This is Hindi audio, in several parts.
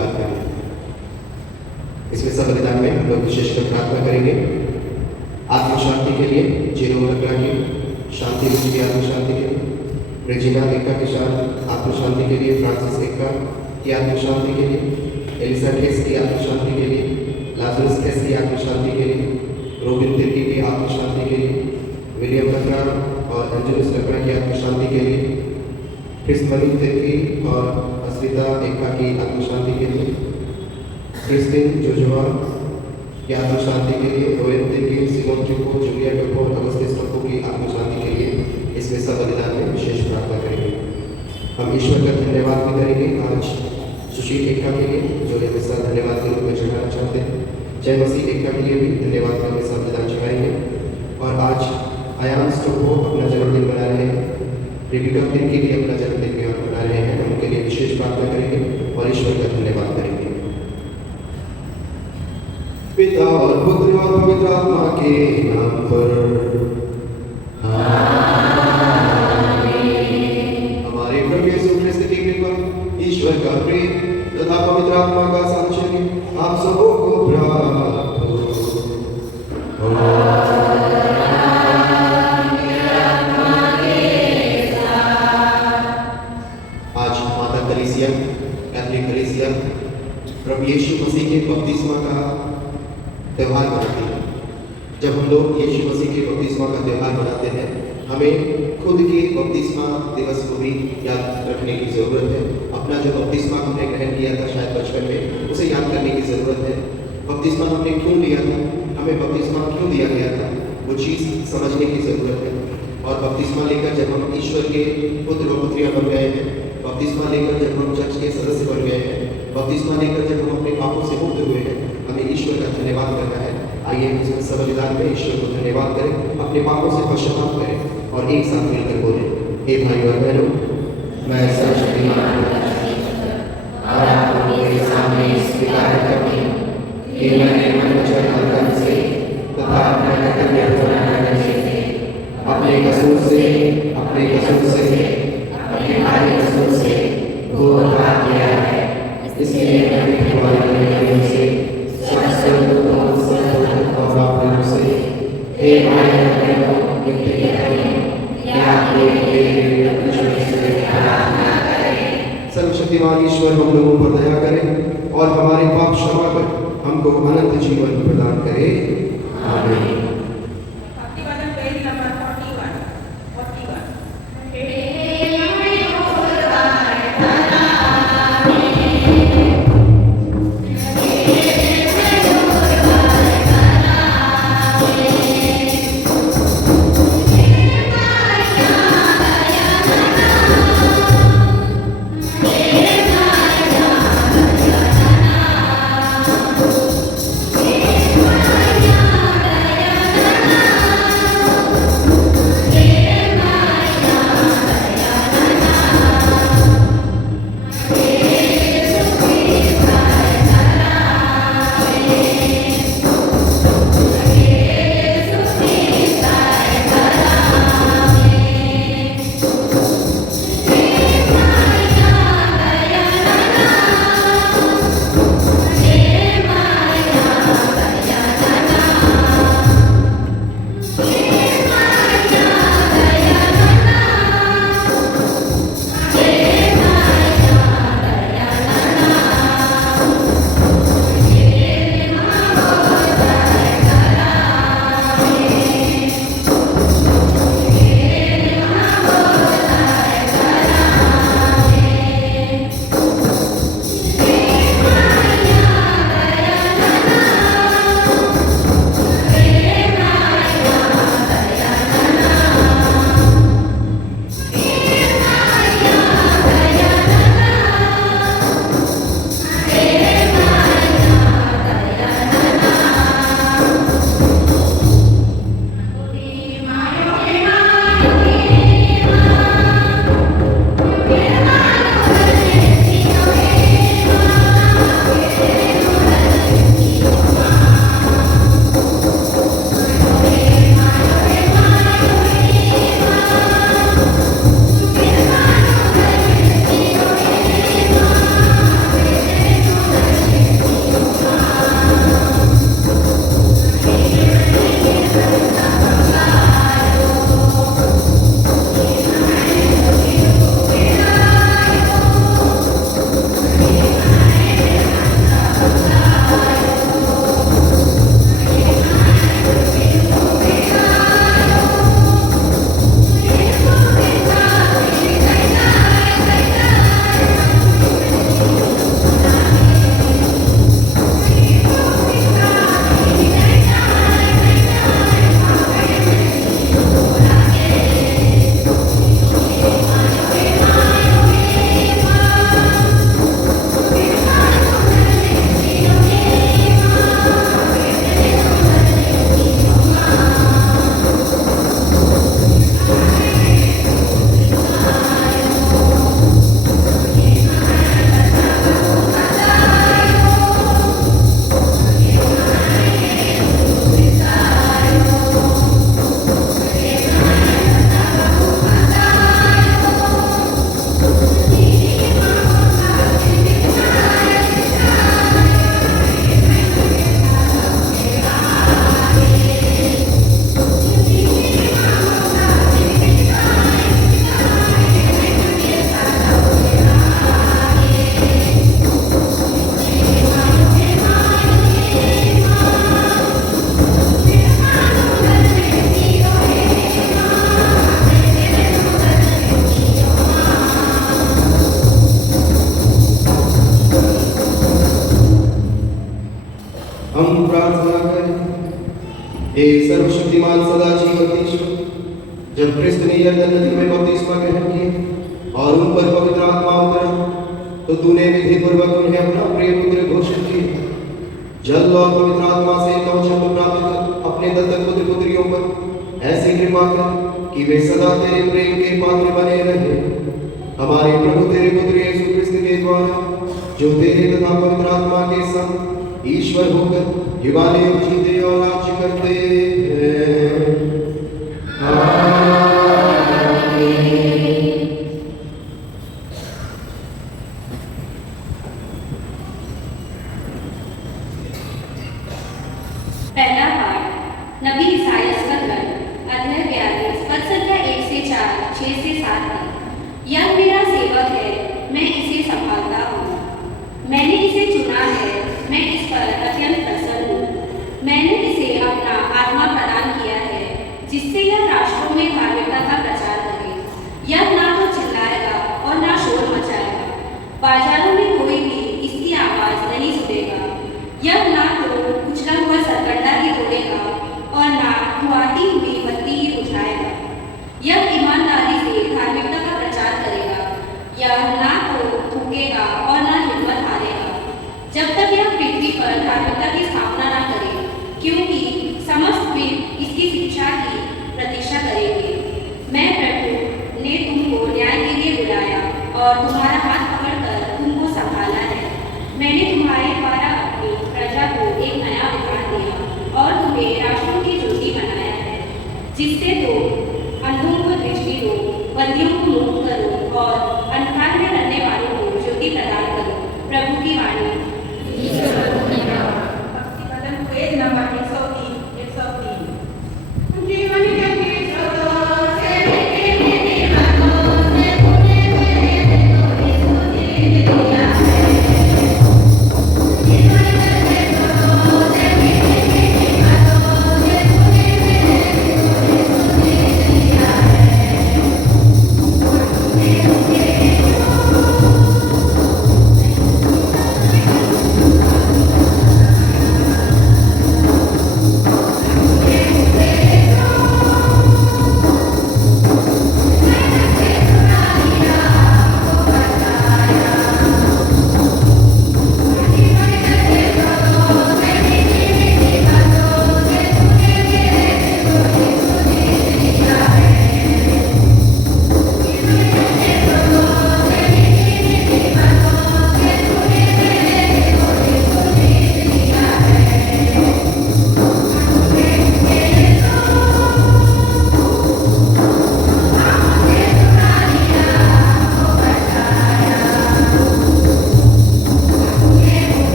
स्वीकार करें। इसमें सब बलिदान में हम लोग विशेषकर प्रार्थना करेंगे आत्म शांति के लिए, जीरो लकड़ा की शांति की आत्म शांति के लिए, रेजिना एक्का की आत्म शांति के लिए, फ्रांसिस एक्का की आत्म शांति के लिए, एलिसा केस की आत्म शांति के लिए, लाजरस केस की आत्म शांति के लिए, रोबिन तिर्की की आत्म शांति के लिए, विलियम लकड़ा और एंजेलिस लकड़ा की आत्म शांति के लिए, क्रिस्मनी तिर्की और अस्मिता एक्का की आत्म शांति के लिए, क्रिस्टिन जोजुआ की आत्म शांति के लिए, रोयन तिर्की, सिमोन चिको, जूलिया टोको, अगस्तिस टोको की आत्म शांति के लिए इसमें सब बलिदान में विशेष प्रार्थना करेंगे। हम ईश्वर का धन्यवाद भी करेंगे आज सुशील एक्का के लिए, जो ये विशाल धन्यवाद के रूप में चढ़ाना चाहते हैं। जय मसीह एक्का के लिए भी धन्यवाद का के साथ बलिदान चढ़ाएंगे। और आज आयान स्टोको अपना जन्मदिन मना रहे हैं, रिबिका तिर्की भी अपना जन्मदिन मना रहे हैं। हम उनके लिए विशेष प्रार्थना करेंगे और ईश्वर का धन्यवाद करेंगे। पिता और पुत्र और पवित्र आत्मा के नाम पर हमारे प्रभु यीशु ख्रिस्त की कृपा, ईश्वर का प्रेम तथा पवित्र आत्मा का साक्षी आप सबों को प्राप्त हो। आज माता कलीसिया, कैथोलिक कलीसिया प्रभु यीशु मसीह के बपतिस्मा का त्यौहार मनाती है। जब हम लोग यीशु मसीह के बपतिस्मा का त्यौहार मनाते हैं, हमें खुद के बपतिस्मा दिवस को भी याद रखने की ज़रूरत है। अपना जो बपतिस्मा हमने ग्रहण किया था शायद बचपन में, उसे याद करने की ज़रूरत है। बपतिस्मा हमने क्यों लिया था, हमें बपतिस्मा क्यों दिया गया था, वो चीज़ समझने की ज़रूरत है। और बपतिस्मा लेकर जब हम ईश्वर के पुत्र व पुत्रियाँ बन गए हैं, बपतिस्मा लेकर जब हम चर्च के सदस्य बन गए हैं, बपतिस्मा लेकर जब हम अपने पापों से मुक्त हुए हैं, हमें ईश्वर का धन्यवाद करना है। आइए इस सब बलिदान में ईश्वर को धन्यवाद करें, अपने पापों से पश्चाताप करें और एक साथ मिलकर बोलें, हे भाई और बहनों, मैं सर्वशक्तिमान और आप लोगों के सामने स्वीकार करती हूँ कि मैंने मन वचन और कर्म से तथा अपने कर्तव्य को न करने से, अपने कसूर से अपने भारी कसूर से घोर अपराध किया है। इसलिए मैं भी से हे भाई और बहनों, सर्वशक्तिमान ईश्वर हम लोगों पर दया करे और हमारे पाप क्षमा कर हमको अनंत जीवन प्रदान करे। आमीन। Yeah. हम प्रार्थना करें। हे सर्वशक्तिमान सदाशिव ईश्वर, जब क्रिस्त ने यरदन नदी में बपतिस्मा ग्रहण किया और उन पर पवित्र आत्मा उतरा, तो तूने विधि पूर्वक उन्हें अपना प्रिय पुत्र घोषित किया। जल और पवित्र आत्मा से नवजन्म प्राप्त कर अपने दत्तक पुत्र पुत्रियों पर ऐसी कृपा कर कि वे सदा तेरे प्रेम के पात्र बने रहे। हमारे प्रभु तेरे पुत्र यीशु क्रिस्त के द्वारा, जो तेरे तथा पवित्र आत्मा के संग ईश्वर होकर युगाने जीते और राज्य करते हैं। पहला पाठ नबी ईसायाह का ग्रंथ अध्याय 42 पद संख्या 1 से 4, 6 से 7 में। यह मेरा सेवक है, मैं इसे संभालता हूँ। मैंने इसे चुना है, मैं इस पर अत्यंत प्रसन्न हूँ। मैंने इसे अपना आत्मा प्रदान किया है, जिससे यह राष्ट्रों में धार्मिकता का प्रचार करे। यह ना तो चिल्लाएगा और ना शोर मचाएगा। बाजारों में कोई भी इसकी आवाज़ नहीं सुनेगा। यह ना तो कुचला हुआ सरकंडा ही तोड़ेगा और ना धुआती हुई बत्ती ही बुझाएगा। यह ईमानदारी से धार्मिकता का प्रचार करेगा। यह ना तो थूकेगा और ना हिम्मत हारेगा, जब तक यह पृथ्वी पर धार्मिकता की स्थापना ना करे, क्योंकि समस्त वीर इसकी शिक्षा की प्रतीक्षा करेंगे। मैं प्रभु ने तुमको न्याय के लिए बुलाया और तुम्हारा हाथ पकड़कर तुमको संभाला है। मैंने तुम्हारे द्वारा अपनी प्रजा को एक नया विधान दिया और तुम्हें राष्ट्रों की ज्योति बनाया है, जिससे तुम अंधों को दृष्टि दो, बंदियों को मुक्त करो और अंधकार में रहने वालों को ज्योति प्रदान करो। प्रभु की वाणी। भक्ति भजन पेज नंबर 103। जीवन के सदा से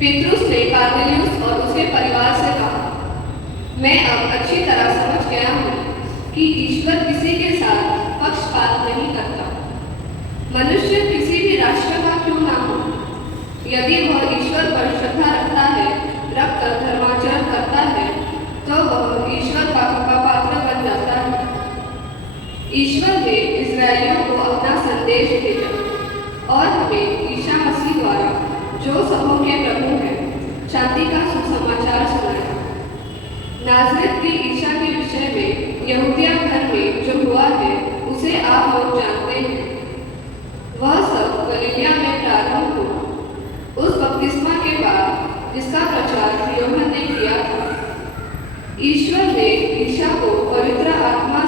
पेट्रुस ने कार्नेलियुस और उसके परिवार से कहा, मैं अब अच्छी तरह समझ गया हूँ कि ईश्वर किसी के साथ पक्षपात नहीं करता। मनुष्य किसी भी राष्ट्र का क्यों ना हो, यदि वह ईश्वर पर श्रद्धा रखकर धर्माचरण करता है, तो वह ईश्वर का पात्र बन जाता है। ईश्वर ने इस्राएलियों को अपना संदेश भेजा और हमें ईसा मसीह द्वारा, जो सबों के प्रभु हैं, शांति का सुसमाचार सुनाया। नाज़रेत के ईसा के विषय में यहूदिया घर में जो हुआ है, उसे आप लोग जानते हैं। वह सब गलीलिया में प्रारंभ हुआ, उस बपतिस्मा के बाद जिसका प्रचार यूहन्ना ने किया था। ईश्वर ने ईसा को पवित्र आत्मा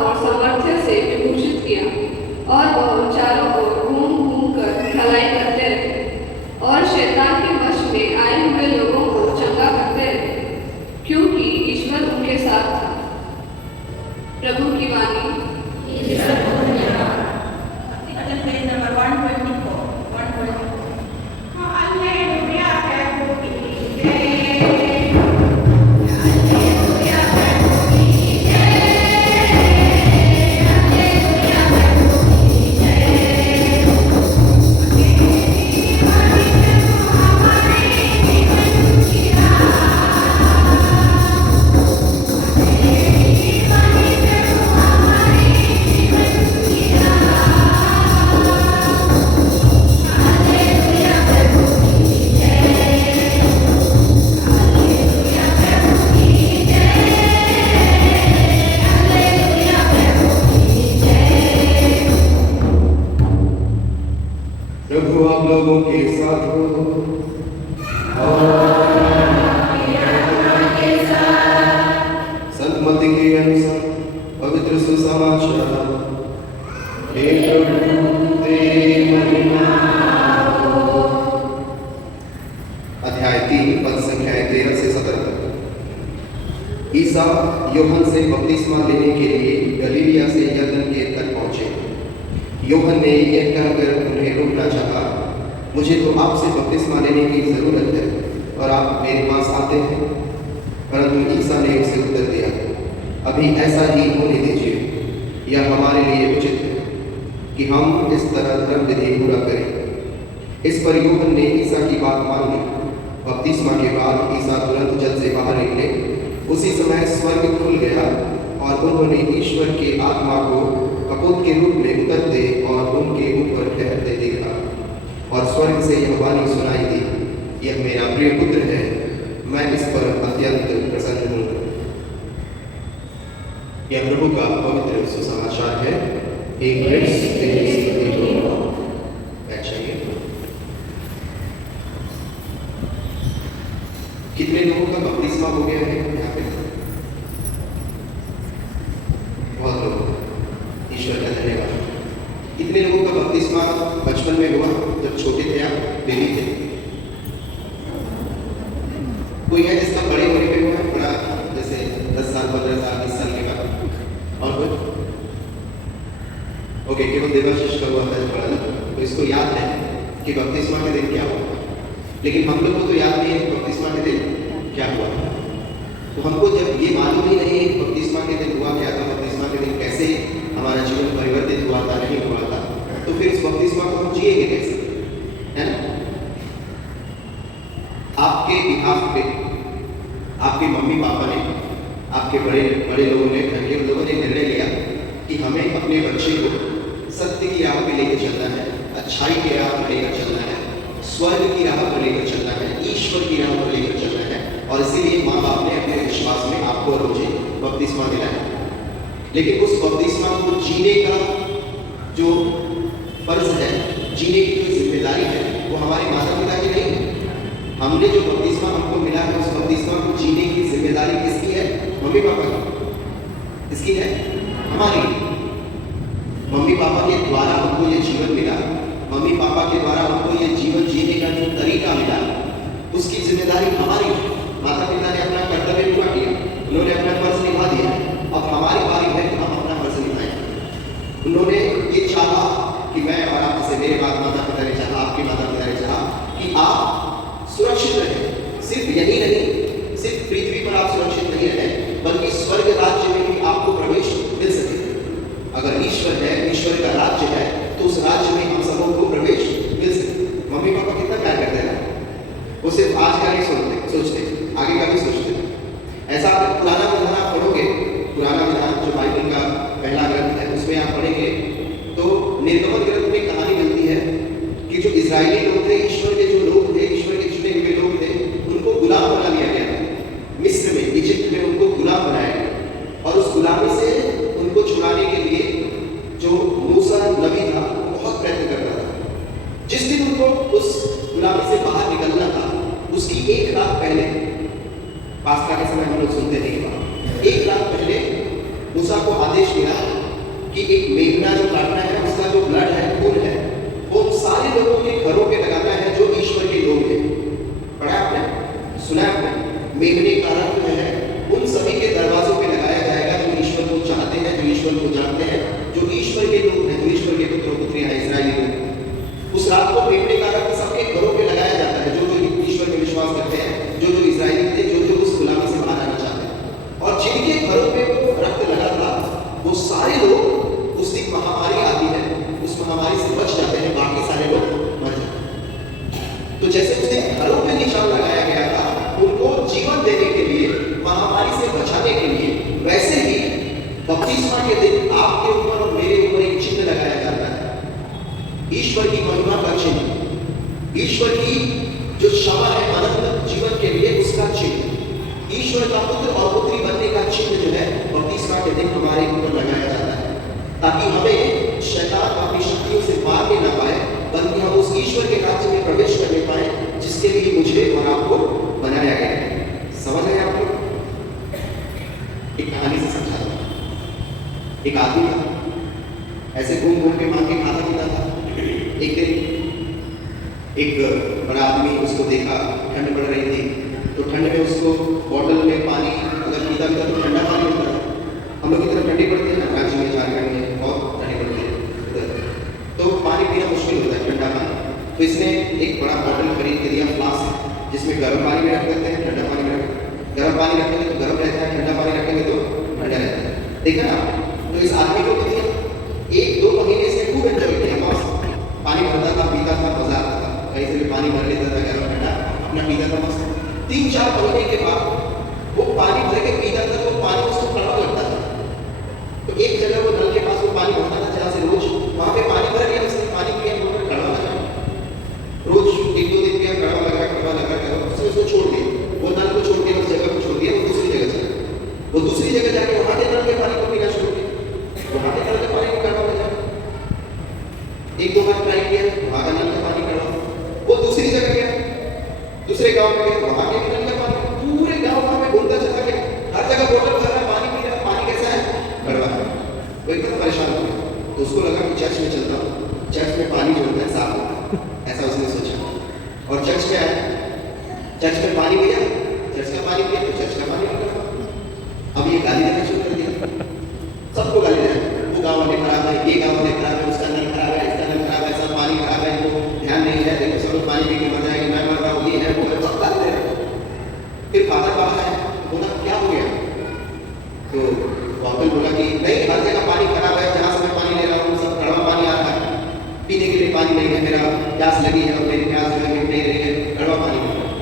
और सामर्थ्य से विभूषित किया और वह चारों ओर घूम घूम कर भलाई करते रहे और शैतान के वश में आए हुए लोगों को चंगा करते रहे, क्योंकि ईश्वर उनके साथ था। प्रभु की वाणी। भक्ति भजन पेज नंबर 124 हालेलुया प्रभु की जय। प्रभु आप लोगों के साथ हो। संत मत्ती के अनुसार पवित्र सुसमाचार। हे प्रभु तेरी महिमा हो। अध्याय 3 पद संख्या 13 से 17 तक। ईसा यूहन्ना से बपतिस्मा लेने के लिए गलीलिया से यरदन के तट पहुंचे। यूहन्ना ने यह कहकर उन्हें रोकना चाहा, मुझे तो आपसे बपतिस्मा लेने की जरूरत है और आप मेरे पास आते हैं। परंतु ईसा ने उसे उत्तर दिया, अभी ऐसा ही होने दीजिए, यह हमारे लिए उचित है कि हम इस तरह धर्म विधि पूरा करें। इस पर यूहन्ना ने ईसा की बात मान ली। बपतिस्मा के बाद ईसा तुरंत जल से बाहर निकले। उसी समय स्वर्ग खुल गया और उन्होंने ईश्वर के आत्मा को कपूत के रूप में उतरते और उनके ऊपर ठहरते देखा। और स्वर्ग से यह वाणी सुनाई दी, यह मेरा प्रिय पुत्र है, मैं इस पर अत्यंत प्रसन्न हूँ। यह प्रभु का पवित्र सुसमाचार है। एक कितने लोगों का बपतिस्मा हो गया है यहाँ पे? बहुत लोग। ईश्वर का धन्यवाद। कितने लोगों का बपतिस्मा बचपन में हुआ, जब छोटे थे आप, बेबी थे? कोई है जिसका बड़े होने पे हुआ है, बड़ा, जैसे 10 साल 15 साल 20 साल के बाद? और कोई? ओके, केवल देवाशीष का हुआ था जो बड़ा था, तो इसको याद है कि बपतिस्मा के दिन क्या हुआ। लेकिन हम लोग को तो याद नहीं है कि बपतिस्मा के दिन क्या हुआ। तो हमको जब ये मालूम ही नहीं है कि बपतिस्मा के दिन हुआ क्या था, बपतिस्मा के दिन कैसे हमारा जीवन परिवर्तित हुआ था, नहीं हुआ था, तो फिर इस बपतिस्मा को हम जिएंगे कैसे, है ना? आपके बिहाफ पे आपके मम्मी पापा ने, आपके बड़े लोगों ने, घर के लोगों ने निर्णय लिया कि हमें अपने बच्चे को सत्य की राह पे लेकर चलना है, अच्छाई की राह पर लेकर चलना है, स्वर्ग की राह पर लेकर चलना है, ईश्वर की राह पर लेकर चलना है। और इसीलिए माँ बाप ने अपने विश्वास में आपको और मुझे बपतिस्मा दिलाया। लेकिन उस बपतिस्मा को जीने का जो फर्ज है, जीने की जो जिम्मेदारी है, वो हमारे माता पिता की नहीं है। हमने जो बपतिस्मा हमको मिला है, उस बपतिस्मा को जीने की जिम्मेदारी किसकी है? मम्मी पापा की। इसकी है हमारी। मम्मी पापा के द्वारा हमको ये जीवन मिला, मम्मी पापा के द्वारा हमको ये जीवन जीने का जो तरीका मिला, उसकी जिम्मेदारी हमारी है। माता पिता ने अपना कर्तव्य पूरा किया, उन्होंने अपना फर्ज निभा दिया। अब हमारी बारी है कि हम अपना फर्ज निभाएं। उन्होंने ये चाहा कि मैं और आप, जैसे मेरे माता पिता ने चाहा, आपके माता पिता ने चाहा कि आप सुरक्षित रहें। सिर्फ यही नहीं, सिर्फ पृथ्वी पर आप सुरक्षित नहीं रहें, बल्कि स्वर्ग राज्य में भी आपको प्रवेश मिल सके। अगर ईश्वर है, ईश्वर का राज्य है, तो उस राज्य में हम सबों को प्रवेश मिल सके। मम्मी पापा कितना प्यार करते हैं, वो सिर्फ आज का नहीं सोचते, आगे का भी सोचते। ऐसा आप पुराना विधान आप पढ़ोगे, पुराना विधान जो बाइबल का पहला ग्रंथ है, उसमें आप पढ़ेंगे तो निर्गमन ग्रंथ में कहानी मिलती है कि जो इजरायली लोग थे, ईश्वर के जो लोग थे, ईश्वर के चुने हुए लोग थे, उनको गुलाम बना लिया गया। मिस्र में, इजिप्ट में उनको गुलाम बनाया गया। और उस गुलामी से उनको छुड़ाने के लिए जो मूसा नबी था, वो बहुत प्रयत्न करता था। जिस दिन उनको उस गुलामी से बाहर निकलना था, उसकी एक रात पहले, पास्का के समय हम लोग सुनते नहीं बात, एक रात पहले मूसा को आदेश मिला कि एक मेमना जो काटना है, उसका जो ब्लड है, खून है, वो सारे लोगों के घरों पे लगाना है जो ईश्वर के लोग हैं। पढ़ा आपने, सुना आपने? मेमने का रक्त है उन सभी के दरवाजों पे लगाया जाएगा जो ईश्वर को चाहते हैं, जो तो जैसे उसने घरों पे निशान लगाया गया था उनको जीवन देने के लिए, महामारी से बचाने के लिए, वैसे ही बपतिस्मा के दिन आपके ऊपर और मेरे ऊपर एक चिन्ह लगाया जाता है, ईश्वर की महिमा का चिन्ह, ईश्वर की जो क्षमा है अनंत जीवन के लिए उसका चिन्ह, ईश्वर का पुत्र और पुत्री बनने का चिन्ह जो है बपतिस्मा के दिन हमारे ऊपर लगाया जाता है, ताकि हमें शैतान अपनी शक्तियों से मारने ना पाए, बल्कि हम उस ईश्वर के राज्य में प्रवेश करने पाए जिसके लिए मुझे और आपको बनाया गया है। समझ रहे हैं आप लोग? एक कहानी से समझा दो। एक आदमी था, ऐसे घूम घूम के मांग के खाता पीता था। एक दिन एक बड़ा आदमी उसको देखा, ठंड पड़ रही थी, तो ठंड में उसको बॉटल में पानी अगर पीता तो ठंडा पानी मिलता है। हम लोग की तरफ ठंडी पड़ती है ना, राज्य में झारखंड में बहुत ठंडी पड़ती है उधर, तो पानी पीना मुश्किल होता है, ठंडा पानी। तो इसने एक बड़ा बॉटल खरीद के दिया, फ्लास्क, जिसमें गर्म पानी में रख देते हैं, ठंडा पानी में रख, गर्म पानी रखेंगे तो गर्म रहता है, ठंडा पानी रखेंगे तो ठंडा रहता है। देखा ना? तो इस आदमी को दिया, 1-2 महीने से खूब एंजॉय किया, मस्त पानी भरता था, पीता था, मजा आता था, कहीं से भी पानी भर लेता था, गर्म ठंडा अपना पीता था मस्त। 3-4 महीने के बाद वो पानी भर के पीता था तो पानी उसको कड़वा लगता था। तो एक जगह वो नल के पास वो पानी भरता था जहाँ से रोज वहाँ पे पानी भर गया, उसने पानी पिया, वो कड़वा लगा, रोज 1-2 दिन पिया, कड़वा लगा, उसने उसको छोड़ दिया, वो नल को छोड़ दिया, उस जगह को छोड़ दिया, वो दूसरी जगह चला। वो दूसरी जगह जाके वहाँ के नल के पानी को पीना शुरू किया, वहाँ के नल के पानी को कड़वा लगा। 1-2 बार ट्राई किया, वहाँ का नल का पानी कड़वा। वो दूसरी जगह गया, दूसरे गांव में गया, वहाँ के नल का पानी, पूरे गांव में घूमता चला गया, हर जगह बोतल भर रहा है, पानी पी रहा है, पानी कैसा है? कड़वा है। वो एकदम परेशान हो गया, तो उसको लगा कि चर्च में चलता हूँ, चर्च में पानी जो होता है साफ होता है, ऐसा उसने सोचा। और चर्च में आया, चर्च में पानी पिया, चर्च का पानी पिया तो चर्च का पानी पिया। अब ये गाली देना शुरू कर दिया, सबको गाली देना, वो गाँव वाले खराब है, ये गाँव वाले खराब है, उसका नल खराब है, इसका नल खराब है, सब पानी खराब है, इनको ध्यान नहीं है, देखो सब लोग पानी पी के मर जाएंगे, मैं मर रहा हूँ, ये है वो है, सब गाली दे रहे हैं। फिर फादर बाहर आया, बोला क्या हो गया? तो डॉक्टर बोला कि नहीं, हर जगह पानी खराब है, जहाँ से मैं पानी ले रहा हूँ सब कड़वा पानी आ रहा है, पीने के लिए पानी नहीं है, मेरा प्यास लगी है और मेरी प्यास जो है मिट नहीं रही है, कड़वा पानी मिल रहा है।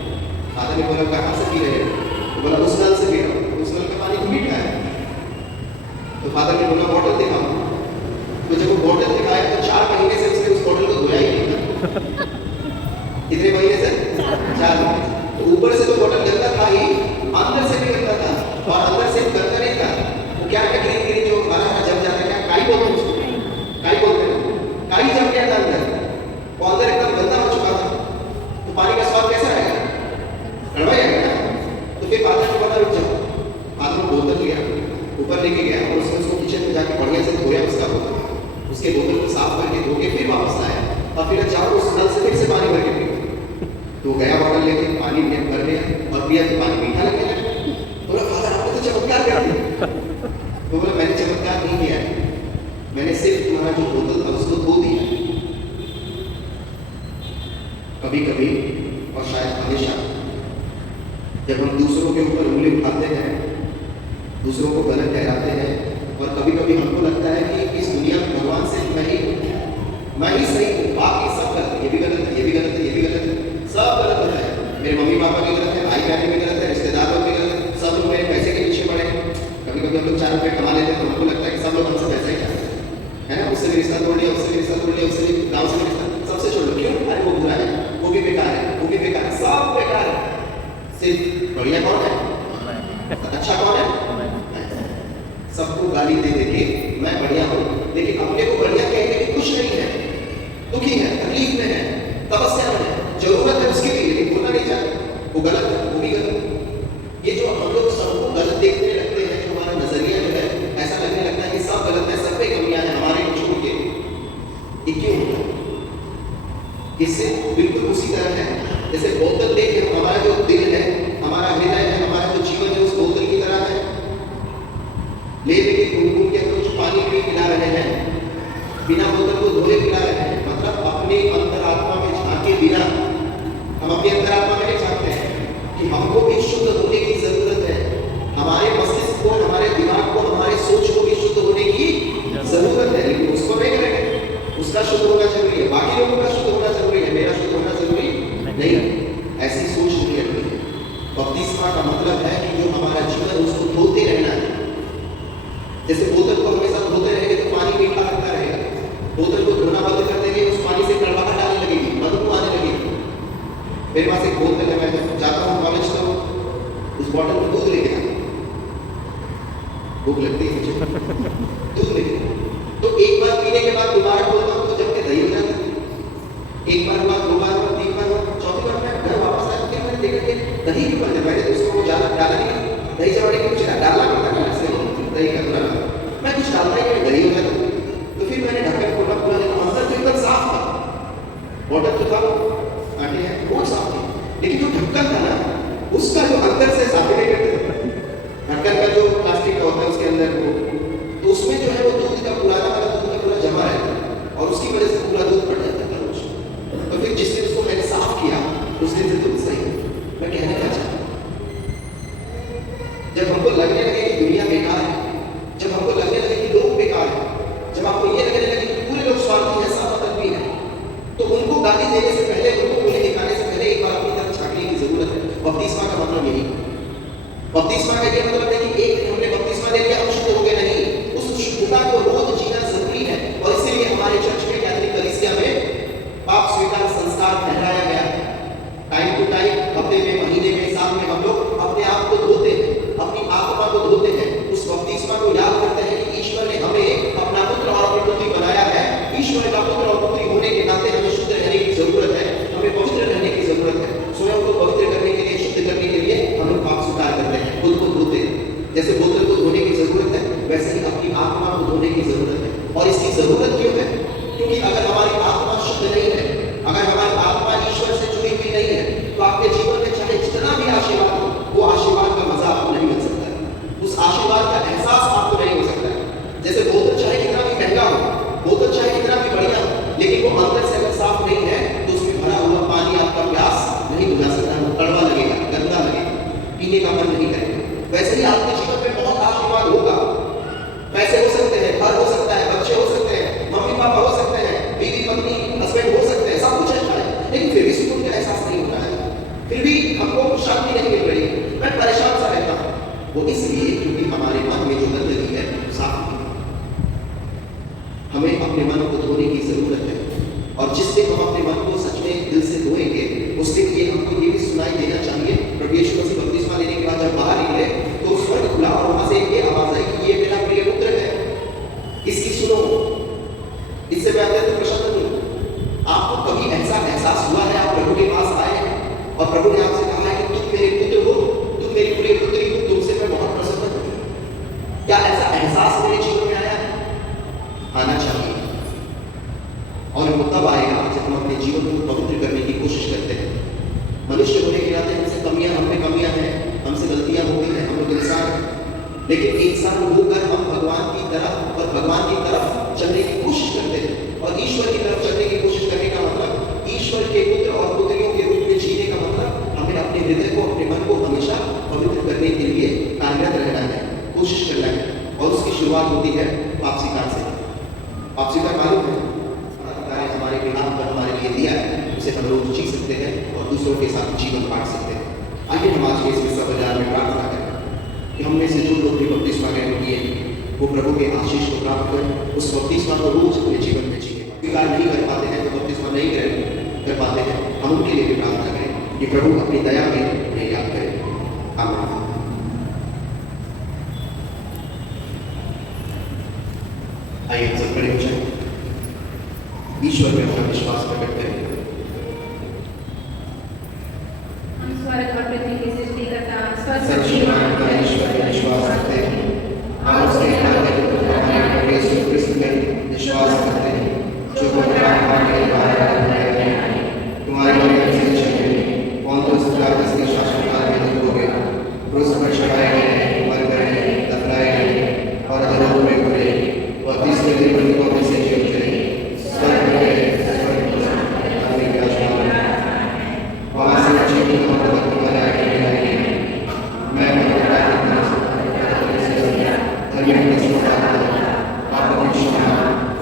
फादर ने बोला कहाँ से पी रहे हैं? तो बोला उस नल से पी रहा हूँ, उस नल का पानी तो मीठा है। तो फादर ने बोला बॉटल दिखाओ। तो जब वो बॉटल दिखाया तो 4 महीने से उसने उस बॉटल को धोया ही नहीं था। कितने महीने से? 4 महीने। तो ऊपर से तो बॉटल गंदा था ही, अंदर से भी गंदा था, और अंदर से गंदा नहीं था, वो क्या क्या ग्रीन जो हरा हरा जम जाता है, क्या काई बोलते हैं उसको, काई बोलते हैं, काई जम गया था अंदर, वो अंदर एकदम गंदा हो चुका था। तो पानी का स्वाद कैसा रहेगा? कड़वा ही आएगा ना। तो फिर फादर ने बोला रुक जाओ, फादर ने बोतल लिया, ऊपर लेके गया और उसने उसको किचन में जाके बढ़िया से धोया उसका बोतल, उसके बोतल को साफ करके धो के फिर वापस आया, और फिर जाओ उस नल से फिर से पानी भर के पिया। तो गया बॉटल लेके, पानी भर लिया और पिया तो पानी मीठा लगने लगा। बोला फादर आपने तो चमत्कार कर दिया। तो बोला मैंने चमत्कार नहीं किया है, मैंने सिर्फ तुम्हारा जो बोतल था उसको धो दिया। कभी कभी और शायद हमेशा जब हम दूसरों के ऊपर उंगली उठाते हैं, दूसरों को गलत ठहराते हैं, और कभी कभी हमको लगता है कि इस दुनिया में भगवान सिर्फ मैं ही सही हूँ, बाकी सब गलत है, ये भी गलत है, ये भी गलत है, ये भी गलत है, सब गलत होता है। मेरे मम्मी पापा भी गलत है, भाई बहन भी गलत है, रिश्तेदार लोग भी गलत है, सब लोग मेरे पैसे के पीछे पड़े हैं। कभी कभी हम लोग 4 रुपये कमा लेते हैं तो हमको लगता है कि सब लोग हमसे पैसा ही चाहते हैं, है ना? उससे भी रिश्ता तोड़ लिया, उससे भी रिश्ता तोड़ लिया, उससे भी गाँव से भी रिश्ता, सबसे छोड़ लो, क्यों? अरे वो बुरा है, वो भी बेकार है, वो भी बेकार है, सब बेकार है, सिर्फ बढ़िया कौन है? अच्छा कौन है? सबको गाली दे के मैं बढ़िया हूँ, लेकिन अपने को बढ़िया कहने की खुश नहीं है, दुखी है, तकलीफ में है, तपस्या में है, जरूरत है उसकी भी, लेकिन बोलना नहीं चाहते, वो गलत है, वो भी गलत है। ये जो हम लोग सबको गलत देखने लगते हैं, जो हमारा नजरिया जो है ऐसा लगने लगता है कि सब गलत है, सब पे कमियां हैं, हमारे को छोड़ के, ये क्यों होता है? इससे बिल्कुल उसी तरह है जैसे बोतल देख के हमारा जो दिल है, हमारा हृदय है, हमारा जो जीवन है उस बोतल की तरह है। ले लेके घूम के कुछ पानी भी पिला रहे हैं, बिना बोतल को धोए पिला रहे हैं, मतलब अपने अंतरात्मा में झांके बिना, हम अपने अंतरात्मा में नहीं झांकते हैं कि हमको भी शुद्ध होने की जरूरत है, हमारे मस्तिष्क को, हमारे दिमाग को, हमारे सोच को भी शुद्ध होने की जरूरत है, लेकिन उसको नहीं करेंगे। उसका शुद्ध होना जरूरी है, बाकी लोगों का शुद्ध होना जरूरी है, मेरा शुद्ध होना जरूरी नहीं है। भूख लगती है मुझे, दूध नहीं। तो एक बार पीने के बाद दोबारा बोलता हूँ तो जब के दही हो जाता है। एक बार हुआ, दो बार हुआ, तीन बार हुआ, चौथी बार मैं घर वापस आया, फिर मैंने देखा कि दही क्यों बन जाए। मैंने तो उसको डाला नहीं, दही जमाने के कुछ डालना पड़ता है ऐसे दही का पूरा, मैं कुछ डालता ही नहीं, दही हो जाता। तो फिर मैंने ढक्कन खोला, पूरा देखा अंदर तो एकदम साफ था, बॉटल तो था आटे हैं वो साफ थी, लेकिन जो ढक्कन था ना उसका जो अंदर से साफ नहीं करते, ढक्कन का जो प्लास्टिक का होता है उसके अंदर वो, तो उसमें जो है वो दूध का पुराना वाला दूध का पूरा जमा रहता है और उसकी वजह से पूरा दूध पड़ जाता है रोज। तो फिर जिस दिन उसको मैंने साफ किया उस दिन से दूध सही। मैं कहने का चाहता हूं, जब हमको लगने लगे कि दुनिया बेकार है, जब हमको लगने लगे कि लोग बेकार है, जब आपको ये लगने लगे कि पूरे लोग स्वार्थी है, सब मतलब भी है, तो उनको गाली देने से पहले, उनको गोली दिखाने से पहले एक बार अपनी तरफ झांकने की जरूरत है। बपतिस्मा का मतलब यही, बपतिस्मा का ये मतलब है कि एक दिन हमने बपतिस्मा ले लिया हम शुद्ध हो गए, नहीं, उस शुद्धता को रोज जीना जरूरी है। और इसीलिए हमारे चर्च में कैथोलिक कलीसिया में पाप स्वीकार संस्कार फहराया गया है। टाइम टू टाइम, हफ्ते में, महीने में, साल में हम लोग अपने आप को धोते हैं, अपनी आत्मा को धोते हैं, उस बपतिस्मा को याद करते हैं कि ईश्वर ने हमें अपना पुत्र और अपनी पुत्री बनाया है। ईश्वर का पुत्र और पुत्री होने के नाते हमें शुद्ध रहने की जरूरत है, हमें पवित्र रहने की जरूरत है। स्वयं को पवित्र करने के लिए, शुद्ध करने के लिए हम लोग पाप स्वीकार करते हैं, खुद को धोते हैं। जैसे बोतल को धोने की जरूरत है, वैसे ही अपनी आत्मा को धोने की जरूरत है। और इसकी जरूरत क्यों है? क्योंकि अगर हमारी आत्मा शुद्ध नहीं है, अगर हमारी आत्मा ईश्वर से जुड़ी हुई नहीं है, तो आपके जीवन में चाहे जितना भी आशीर्वाद हो, वो आशीर्वाद का मजा आपको नहीं मिल सकता है, उस आशीर्वाद का एहसास आपको नहीं हो सकता है। जैसे बोतल चाहे कितना भी महंगा हो, बोतल चाहे कितना भी बढ़िया हो, लेकिन वो अंदर से अगर साफ नहीं है तो उसमें भरा हुआ पानी आपका प्यास नहीं बुझा सकता, वो कड़वा लगेगा, गंदा लगेगा, पीने का मन नहीं करेगा। वैसे ही आपके जीवन में बहुत आशीर्वाद होगा, पैसे हो सकते हैं, घर हो सकता है, बच्चे हो सकते हैं, मम्मी पापा हो सकते हैं, बीवी पत्नी हस्बैंड हो सकते हैं, सब कुछ अच्छा है, लेकिन फिर भी सुकून का एहसास नहीं होता है, फिर भी हमको शांति नहीं मिल रही है, मैं परेशान सा रहता हूँ। वो इसलिए क्योंकि हमारे मन में जो गंदगी है साफ नहीं। हमें अपने मन को धोने की जरूरत है, और जिस दिन हम अपने मन को सच में दिल से धोएंगे उस दिन ये हमको ये भी सुनाई देना चाहिए। प्रभु यीशु मसीह बपतिस्मा लेने के बाद जब बाहर निकले तो स्वर्ग खुला और वहां से ये आवाज आई कि ये मेरा प्रिय पुत्र है, इसकी सुनो, इससे मैं अत्यंत प्रसन्न हूं। आपको कभी ऐसा एहसास हुआ है, आप प्रभु के पास आए हैं और प्रभु ने आपसे कहा है कि तुम मेरे पुत्र हो, तुम मेरी प्रिय पुत्री हो, तुमसे मैं बहुत प्रसन्न हूं? क्या ऐसा एहसास मेरे जीवन में आया? आना चाहिए। और वो तब आएगा जब हम अपने जीवन को पवित्र करने की कोशिश करते हैं। मनुष्य होने के नाते हमसे कमियां, हमने कमियां हैं, हमसे गलतियां होती हैं, हम लोग इंसान हैं, लेकिन इंसान होकर हम भगवान की तरफ और भगवान की तरफ चलने की कोशिश करते हैं। और ईश्वर की तरफ चलने की कोशिश करने का मतलब, ईश्वर के पुत्र और पुत्रियों के रूप में जीने का मतलब, हमें अपने हृदय को, अपने मन को हमेशा पवित्र करने के लिए कार्यरत रहना है, कोशिश करना है। और उसकी शुरुआत होती है पाप स्वीकार से। पाप स्वीकार मालूम है हमारे बिहार पर हमारे लिए दिया है, उसे हम लोग जी सकते हैं और दूसरों के साथ जीवन बांट सकते हैं। आइए हम आज के इस विश्व बाजार में प्रार्थना करें कि हम में से जो लोग भी बपतिस्मा ग्रहण किए वो प्रभु के आशीष को प्राप्त करें, उस बपतिस्मा को रोज अपने जीवन में जिए। स्वीकार नहीं कर पाते हैं तो बपतिस्मा नहीं ग्रहण कर पाते हैं, हम उनके लिए भी प्रार्थना करें कि प्रभु अपनी दया में उन्हें याद करें। आमीन। आइए सब खड़े हो जाएं, ईश्वर में अपना विश्वास प्रकट करें। हम स्वर्ग और पृथ्वी की सृष्टिकर्ता सर्वशक्तिमान ईश्वर में विश्वास करते हैं और उसके नाम यीशु क्रिस्त में विश्वास करते हैं, जो हमारे तुम्हारे मरियम से जन्मे, पौंतुस पिलातुस के शासनकाल में दूर हो गए, क्रूस पर चढ़ाए गए, मर गए, दफनाए गए और अधोलोक में गिरे, और तीसरे दिन मृतकों में से जी उठे, स्वर्ग में गए, स्वर्ग में आदमी के आशीर्वाद वहाँ से जीवन और भक्त तुम्हारे आगे आएंगे। मैं धर्म के सुधार आप अपनी क्षमा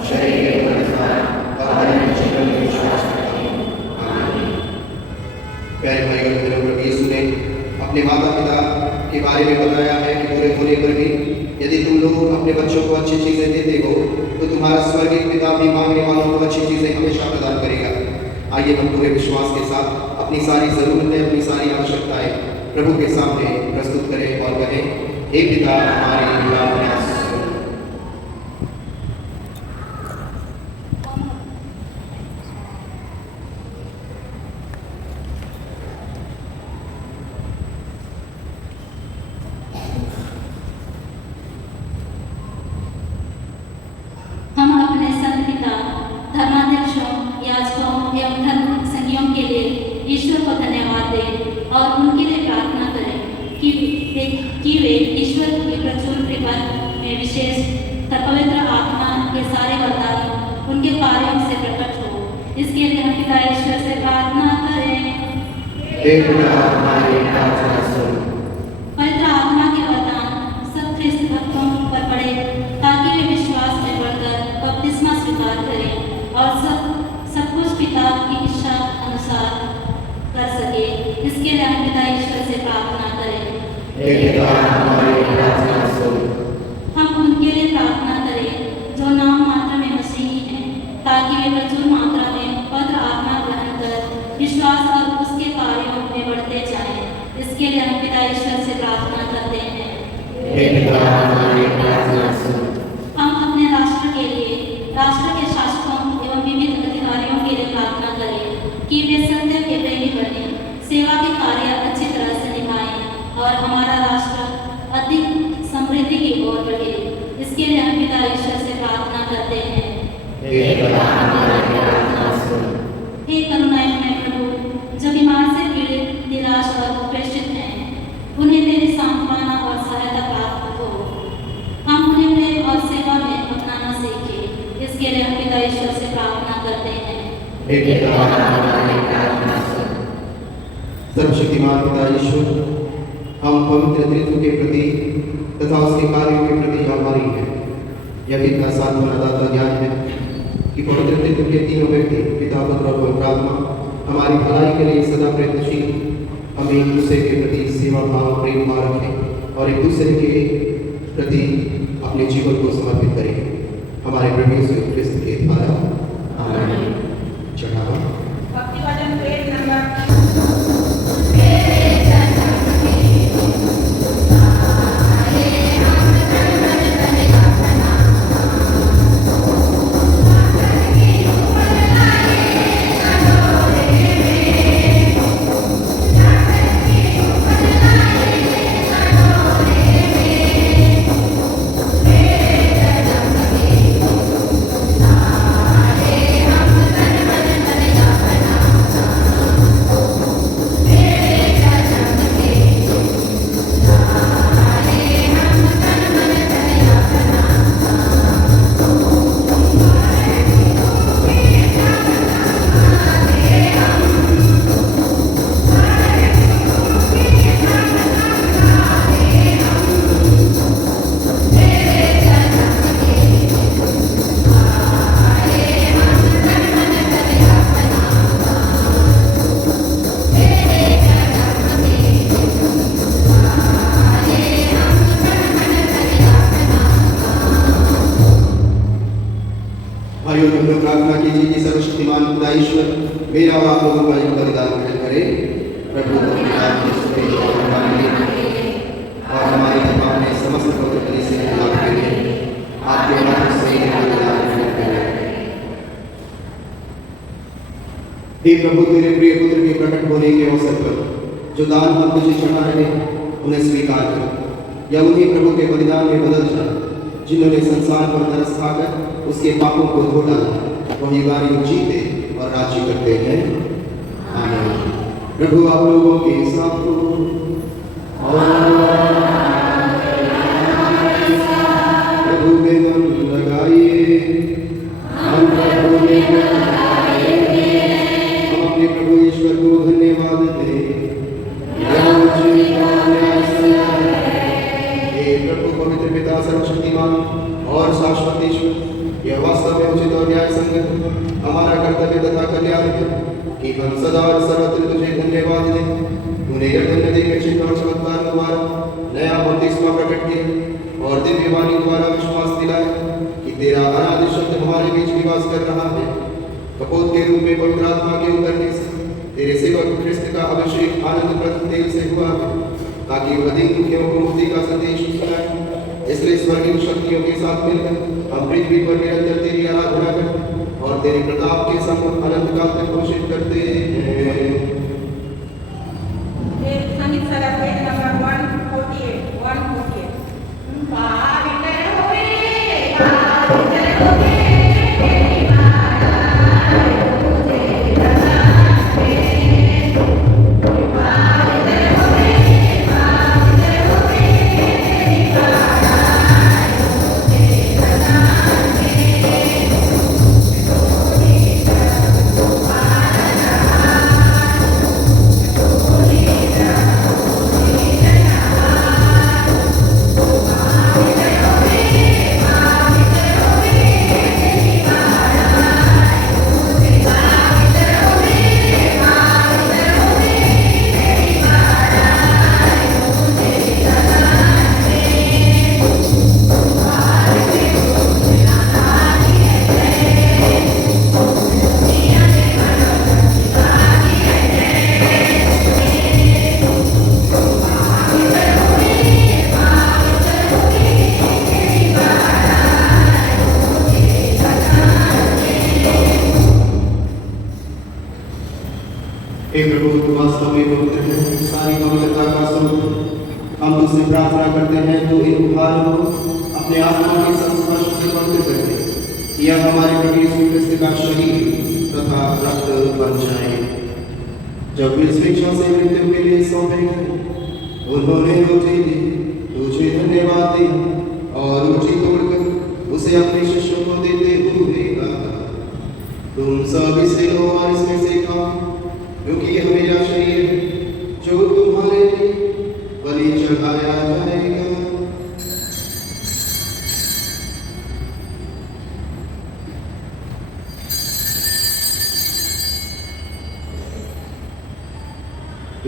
शरीर के पुनरुत्थान और धर्म के जीवन में विश्वास करता हूँ। आमीन। प्यारे भाई और बहनों, प्रभु यीशु ने अपने माता पिता के बारे में बताया है कि पूरे होने पर भी यदि तुम लोग अपने बच्चों को अच्छी चीजें देते हो तो तुम्हारा स्वर्गीय पिता भी मांगने वालों को अच्छी चीजें हमेशा प्रदान करेगा। आइए हम पूरे विश्वास के साथ अपनी सारी जरूरतें, अपनी सारी आवश्यकताएं प्रभु के सामने प्रस्तुत करें और कहें, हे पिता हमारी प्रार्थना को धन्यवाद दें और उनके लिए प्रार्थना करें कि वे ईश्वर की प्रचुर कृपा में विशेष पवित्र आत्मा के सारे वरदान उनके कार्यों से प्रकट हो। इसके लिए हम पिता ईश्वर से प्रार्थना करें। हे पिता हमारी प्रार्थना सुन। पवित्र आत्मा के वरदान सब ख्रिस्त भक्तों पर पड़े ताकि वे विश्वास में बढ़कर बपतिस्मा स्वीकार करें और सब कुछ पिता की इच्छा अनुसार कर सके। इसके लिए हम पिता ईश्वर से प्रार्थना करें। हे पिता हमारी प्रार्थना सुन। हम उनके लिए प्रार्थना करें जो नाम मात्र में मसीही हैं, ताकि वे प्रचुर मात्रा में पवित्र आत्मा ग्रहण कर विश्वास और उसके कार्यों में बढ़ते जाएं। इसके लिए हम पिता ईश्वर से प्रार्थना करते हैं। हे पिता हमारी प्रार्थना सुन। हम अपने राष्ट्र के लिए, राष्ट्र के शासकों एवं विविध अधिकारियों के लिए प्रार्थना करें कि वे सत्य के प्रेमी बने, सेवा के कार्य अच्छी तरह से निभाएं और हमारा राष्ट्र अधिक समृद्धि की ओर बढ़े। इसके लिए हम पिता ईश्वर से प्रार्थना करते हैं। हे पिता हमारी प्रार्थना सुन। हे करुणामय प्रभु, जो बीमार से पीड़ित, निराश और उपේक्षित हैं, उन्हें तेरी सांत्वना और सहायता प्राप्त हो। हम उन्हें प्रेम और सेवा में अपनाना सीखें। इसके लिए हम पिता ईश्वर से प्रार्थना करते हैं। हे पिता हमारी प्रार्थना सुन। सर्वशक्तिमान पिता ईश्वर, हम पवित्र त्रित्व के प्रति तथा उसके कार्यों के प्रति आभारी हैं। यह कितना सांत्वनादाता ज्ञान है कि पवित्र त्रित्व के तीनों व्यक्ति पिता, पुत्र और पवित्र आत्मा हमारी भलाई के लिए सदा प्रयत्नशील, हम एक दूसरे के प्रति सेवा भाव, प्रेम भाव रखें और एक दूसरे के प्रति अपने जीवन को समर्पित करें। हमारे प्रभु यीशु ख्रिस्त के द्वारा आमीन। चढ़ावा। भक्ति भजन पेज नंबर प्रार्थना कीजिए कि सर्वशक्तिमान पिता ईश्वर मेरा और आप लोगों का यह बलिदान ग्रहण करे। प्रभु और हमारे अपने समस्त पवित्र से आपके लिए आपके नाम से बलिदान ग्रहण करें। हे प्रभु, तेरे प्रिय पुत्र के प्रकट होने के अवसर पर जो दान हम तुझे चढ़ा रहे उन्हें स्वीकार कर या उन्हें प्रभु के बलिदान में बदल जा, जिन्होंने संसार पर तरस खाकर उसके पापों को धो डाला, वही बारी जीते और राज्य करते हैं। आमीन। प्रभु आप लोगों के साथ हो प्रभु में दम लगाइए। हम अपने प्रभु ईश्वर को धन्यवाद दें। प्रभु पवित्र पिता सर्वशक्तिमान और शाश्वत ईश्वर, यह वास्तव में उचित और न्याय संगत हमारा कर्तव्य तथा कल्याण है कि हम सदा और सर्वत्र तुझे धन्यवाद दें। तूने यज्ञ देकर चिन्ह और चमत्कार द्वारा नया बपतिस्मा प्रकट किया और दिव्य वाणी द्वारा विश्वास दिलाया कि तेरा अनादि शब्द हमारे बीच निवास कर रहा है। कपोत के रूप में पवित्र आत्मा के उतरने से तेरे सेवक ख्रिस्त का अभिषेक आनंदप्रद तेल से हुआ है, ताकि वह दीन दुखियों को मुक्ति का संदेश सुनाए। इसलिए स्वर्गीय शक्तियों के साथ मिलकर हम पृथ्वी पर निरंतर तेरी आराधना करते और तेरे प्रताप के संग अनंत काल तक घोषित करते हैं। संगीत सरा पेज नंबर 148 Thank you. हे प्रभु, तू वास्तव में पवित्र है, सारी पवित्रता का स्वरूप। हम तुझसे प्रार्थना करते हैं, तू इन उपहारों को अपने आत्मा के संस्पर्श से पवित्र कर दे। यह हमारे प्रभु यीशु क्रिस्त का शरीर तथा रक्त बन जाए। जब वे शिक्षा से मृत्यु के लिए सौंपे गए, उन्होंने रोटी दी, तुझे धन्यवाद दिया और रोटी तोड़कर उसे अपने शिष्यों को देते हुए कहा, तुम सब इसे लो और इसमें से खाओ, क्योंकि यह मेरा शरीर है जो तुम्हारे लिए बलि चढ़ाया जाएगा।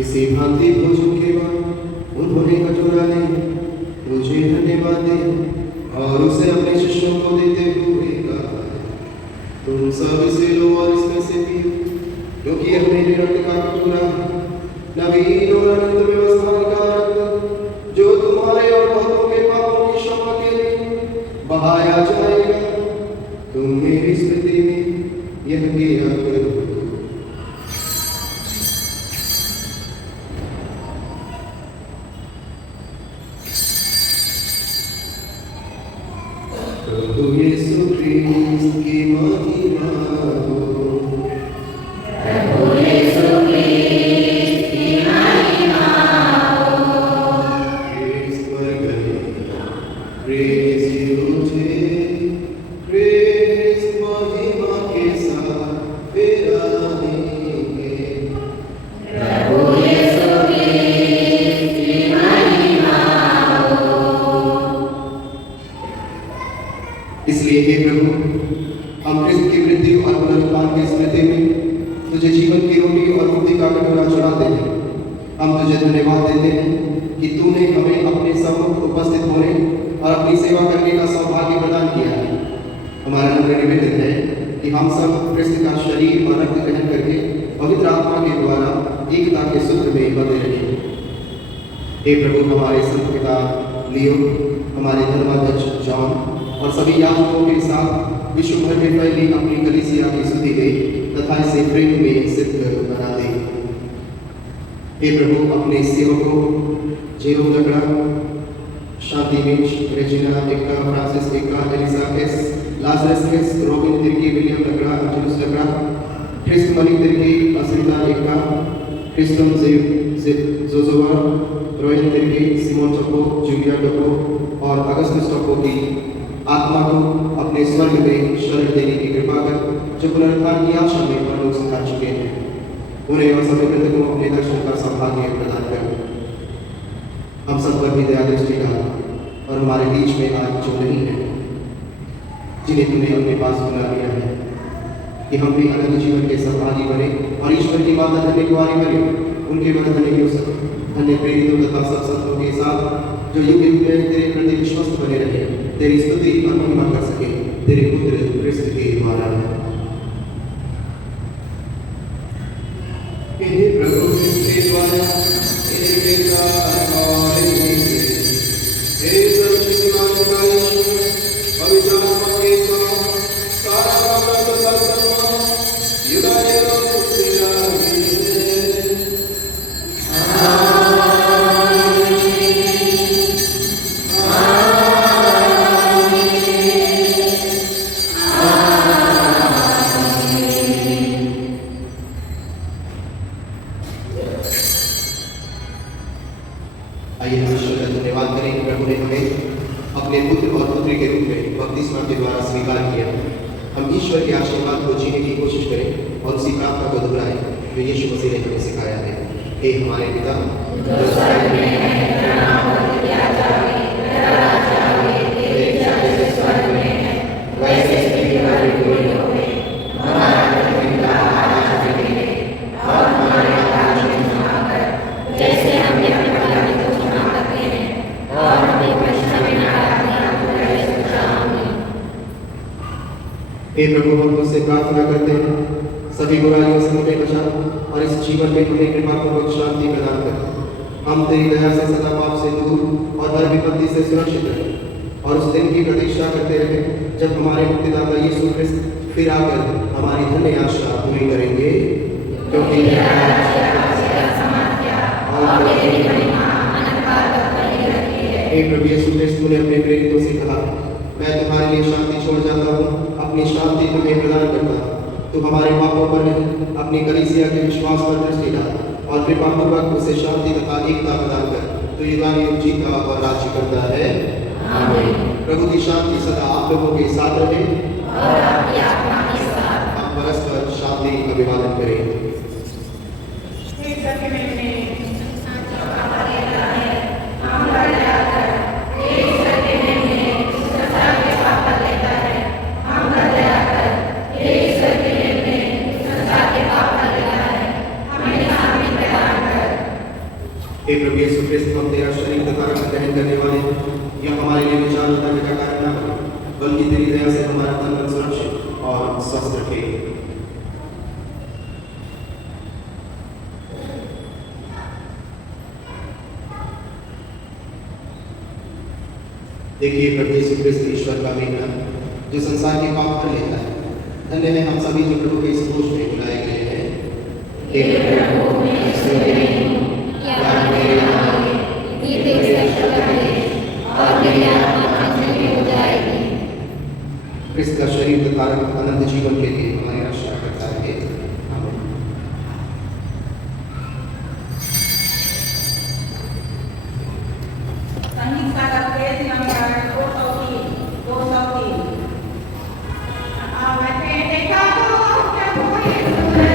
इसी भांति भोजन के बाद उन्होंने कटोरा लिया, तुझे धन्यवाद दिया और उसे अपने शिष्यों को देते हुए कहा, तुम सब इसे लो और इसमें से पियो, क्योंकि यह मेरे रक्त का कटोरा है, नवीन और अनंत व्यवस्था का रक्त, जो तुम्हारे और बहुतों के पापों की क्षमा के लिए बहाया जाएगा। तुम मेरी स्मृति में यह किया करो। प्रभु यीशु क्रिस्त की महिमा हो। प्रभु यीशु क्रिस्त की महिमा हो। क्रिस्त पर गए, क्रिस्त उठे, क्रिस्त महिमा के साथ फिर आएंगे। प्रभु यीशु क्रिस्त की महिमा हो। इसलिए हे प्रभु, हम क्रिस्त की मृत्यु और पुनरुत्थान की स्मृति में तुझे जीवन की रोटी और मुक्ति का कटोरा चढ़ाते हैं। हम तुझे धन्यवाद देते हैं कि तूने हमें अपने सम्मुख उपस्थित होने और अपनी सेवा करने का सौभाग्य प्रदान किया है। हमारा नम्र निवेदन है कि हम सब क्रिस्त का शरीर और रक्त ग्रहण करके पवित्र आत्मा के द्वारा एकता के सूत्र में बंधे रहें। हे प्रभु, हमारे संत पिता लियो, हमारे धर्माध्यक्ष जॉन और सभी याजकों के साथ विश्व भर में फैली अपनी कलीसिया की स्तुति दे तथा इसे प्रेम में सिद्ध बना दे। हे प्रभु, अपने सेवकों Jerome Lakra, Shanti Minj, Regina Ekka, Francis Ekka, Elisa S, Lazarus S, Robin Tirkey, William Lakra, Anjulus Lakra, Christ Mani Tirkey, Asrita Ekka, Christum Jojowa, Royan Tirkey, Simon Chappo, Julia Toppo और अगस्टस टप्पो की आत्मा को अपने स्वर्ग में शरण देने की कृपा कर, जो पुनरुत्थान की आशा में परलोक से जा चुके हैं। उन्हें और सभी मृतकों को अपने दर्शन का सौभाग्य प्रदान कर। हम सब पर भी दया दृष्टि डाल और हमारे बीच में आज जो नहीं है, जिन्हें तुमने अपने पास बुला लिया है, कि हम भी अनंत जीवन के सहभागी बने और ईश्वर की माता धन्य कुमारी बने। उनके वह धन्य यूसुफ, धन्य प्रेरितों तथा सब संतों के साथ जो युग युग में तेरे प्रति विश्वस्त बने रहे, तेरी स्तुति और महिमा कर सके तेरे पुत्र क्रिस्त के द्वारा। हे प्रभु, के द्वारा एक साथ और हे सर्वशक्तिमान परमेश्वर, पवित्र आत्मा के साथ सारा तथा सम्मान युगायुग तेरा ही है। आइए हम ईश्वर का धन्यवाद करें कि प्रभु ने हमें अपने पुत्र और पुत्री के रूप में बपतिस्मा के द्वारा स्वीकार किया। हम ईश्वर के आशीर्वाद को जीने की कोशिश करें और उसी प्रार्थना को दोहराएं जो यीशु मसीह ने हमें सिखाया है। हे हमारे पिता, जो स्वर्ग में है, तेरा नाम पूजिया जाए, तेरा राज्य आए, तेरी इच्छा जैसे स्वर्ग में है वैसे पृथ्वी पर भी पूरी होवे। हमारा प्रतिदिन का आहार हमें दे और हमारे अपराध में क्षमा कर, जैसे हम भी अपने अपराधियों को क्षमा करते हैं, और हमें परीक्षा में न डालना, परंतु से बचाओ। हे प्रभु, हम तुझसे प्रार्थना करते हैं, सभी बुराइयों से हमें बचा और इस जीवन में हमें कृपा पूर्वक शांति प्रदान कर। हम तेरी दया से सदा पाप से दूर और हर विपत्ति से सुरक्षित रहें और उस दिन की प्रतीक्षा करते रहें जब हमारे मुक्तिदाता यीशु क्रिस्त फिर आकर हमारी धन्य आशा पूरी करेंगे। क्योंकि तेरा राज्य तेरा सामर्थ्य और तेरी महिमा अनंतकाल तक बनी रहती है। हे प्रभु यीशु क्रिस्त ने अपने प्रेरितों से कहा, मैं तुम्हारे लिए शांति छोड़ जाता हूँ, अपनी शांति तुम्हें प्रदान करता हूँ। तुम हमारे पापों पर नहीं, अपनी कलीसिया के विश्वास पर दृष्टि डाल और कृपापूर्वक उसे शांति तथा एकता प्रदान कर। तो युगानुयुग जीता और राज्य करता है। आमीन। प्रभु की शांति सदा आप लोगों के साथ रहे और आपकी आत्मा के साथ। हम परस्पर शांति अभिवादन करें। हे प्रभु यीशु क्रिस्त, हम तेरा शरीर तथा रक्त ग्रहण करने वाले यह हमारे लिए विचार उतारने का कारण न बने, बल्कि तेरी दया से हमारा तन मन सुरक्षित और स्वस्थ रखे। देखिए प्रभु यीशु क्रिस्त ईश्वर का मेघना जो संसार के पाप कर लेता है। धन्य है हम सभी जो प्रभु के इस भोज में बुलाए गए हैं। हे प्रभु, मैं स्तुति हूं क्या मेरे यहाँ ये तेरे शब्द है और मेरी आत्मा धन्य हो जाएगी। क्रिस्त का शरीर तथा रक्त अनंत जीवन के लिए हमारी रक्षा करता है। आमीन। संगीत सागर प्रेस नंबर 203 बैठे देखा तो क्या कोई सुन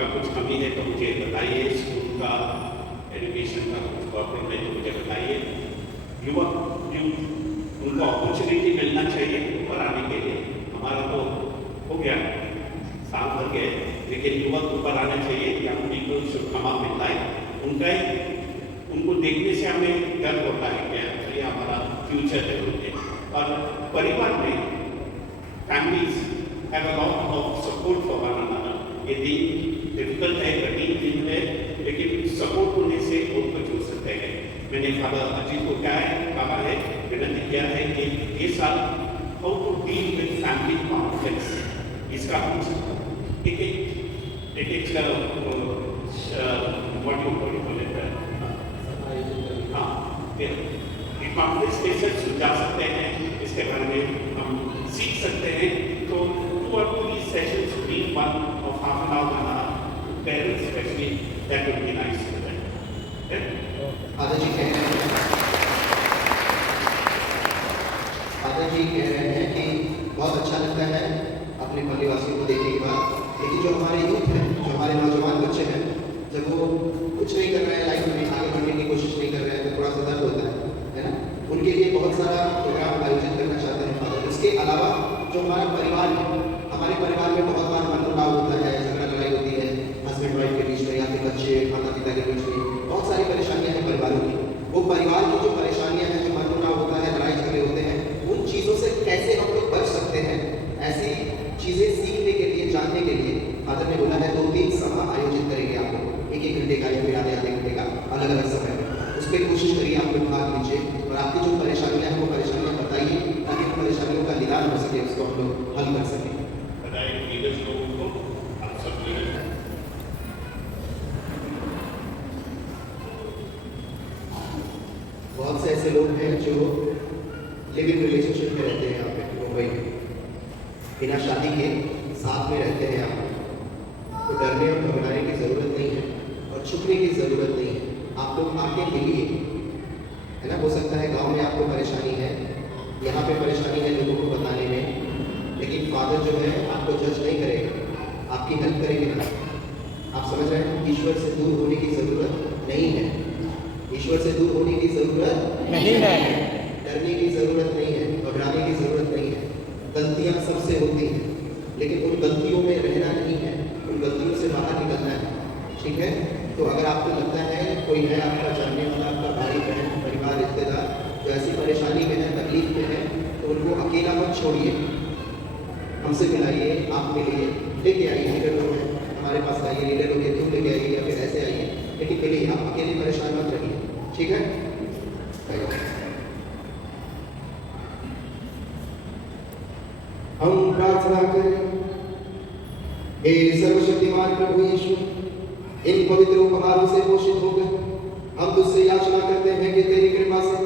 उनका कुछ कमी है तो मुझे बताइए, स्कूल का एजुकेशन का कुछ प्रॉब्लम है तो मुझे बताइए। युवक उनको अपॉर्चुनिटी मिलना चाहिए ऊपर आने के लिए। हमारा तो हो गया साल भर के, लेकिन युवक ऊपर आना चाहिए। Young people should come up in life. उनको देखने से हमें गर्व होता है कि ये हमारा फ्यूचर है बोलते। और परिवार में families have a lot of support for one another. ये दिन डिफिकल्ट है, कठिन दिन है, लेकिन सपोर्ट होने से बहुत कुछ हो सकते हैं। मैंने फादर अजीत को कहा है, विनती किया है कि ये साल how to deal with family conflicts, इसका कुछ एक कॉन्फ्लिक्ट्स कैसे सुलझा सकते हैं, इसके बारे में हम सीख सकते हैं। तो 2 or 3 sessions week 1 of half an hour बनाना parents specially, that would be nice. Father ji कह रहे हैं कि बहुत अच्छा लगता है अपने पल्लीवासियों को देखने के बाद, लेकिन जो हमारे यूथ हैं, जो हमारे नौजवान बच्चे हैं, जब वो कुछ नहीं कर रहे हैं लाइफ में, आगे बढ़ने की कोशिश नहीं कर रहे हैं, तो थोड़ा सा दर्द होता है ना। उनके लिए बहुत सारा प्रोग्राम आयोजित करना चाहते हैं फादर। उसके अलावा जो हमारा परिवार है, हमारे परिवार में बहुत बार मनमुटाव होता है, झगड़ा लड़ाई होती है हस्बैंड वाइफ के बीच में या फिर बच्चे माता पिता के बीच में, बहुत सारी परेशानियां हैं परिवारों की। वो परिवार की जो परेशानियां हैं, जो मनमुटाव होता है, लड़ाई झगड़े होते हैं, उन चीज़ों से कैसे हम लोग बच सकते हैं, ऐसी चीज़ें सीखने के लिए, जानने के लिए फादर ने बोला है 2-3 सभा आयोजित करेंगे आप लोग, 1-1 घंटे का या फिर आधे घंटे का, अलग अलग समय में। उस पर कोशिश करिए आप लोग भाग लीजिए और आपकी जो परेशानियां हैं वो परेशानियां बताइए, ताकि उन परेशानियों का निदान हो सके, उसको हम लोग हल कर सकें। बहुत से ऐसे लोग हैं जो लिविंग रिलेशनशिप में रहते हैं यहाँ पे मुंबई में, बिना शादी के साथ में रहते हैं यहाँ पे। तो डरने और घबराने की ज़रूरत नहीं है और छुपने की ज़रूरत नहीं है। आप लोग आके मिलिए, है ना। हो सकता है गांव में आपको परेशानी है, यहाँ पे परेशानी है लोगों को बताने में, लेकिन फादर जो है आपको जज नहीं करेगा, आपकी हेल्प करेंगे। आप समझ रहे हैं, ईश्वर से दूर होने की ज़रूरत नहीं है। ईश्वर से दूर होने की ज़रूरत नहीं है, डरने की ज़रूरत नहीं है, घबराने की ज़रूरत नहीं है। गलतियाँ सबसे होती हैं, लेकिन उन गलतियों में रहना नहीं है, उन गलतियों से बाहर निकलना है, ठीक है। तो अगर आपको लगता है कोई है आपका जानने वाला, आपका भाई बहन, परिवार, रिश्तेदार जो ऐसी परेशानी में है, तकलीफ में है, तो उनको अकेला मत छोड़िए, हमसे मिलाइए, आप मिलिए, लेके आइए। लीडर लोग हैं हमारे पास, आइए, लीडर लोग तुम लेके आइए या फिर ऐसे आइए, लेकिन मिलिए, आप अकेले परेशान मत रहिए, ठीक है। हम प्रार्थना करें। हे सर्वशक्तिमान प्रभु यीशु, इन पवित्र उपहारों से पोषित होकर हम तुझसे याचना करते हैं कि तेरी कृपा से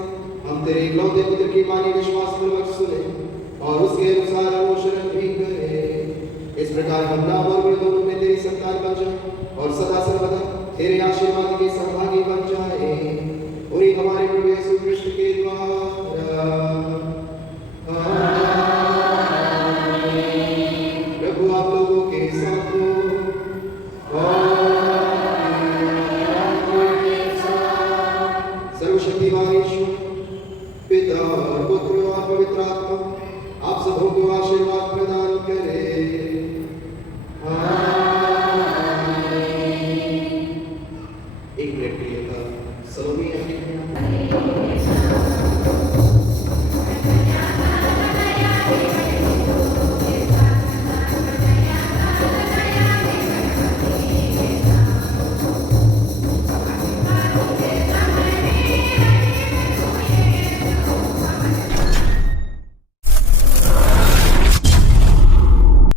हम तेरे इकलौते पुत्र की वाणी विश्वासपूर्वक सुने और उसके अनुसार अनुसरण भी करें। इस प्रकार हम नाम और गुण दोनों में तेरी संतान बन जाए और सदा सर्वदा तेरे आशीर्वाद के सहभागी बन जाए। और हमारे प्रभु यीशु कृष्ण के द्वारा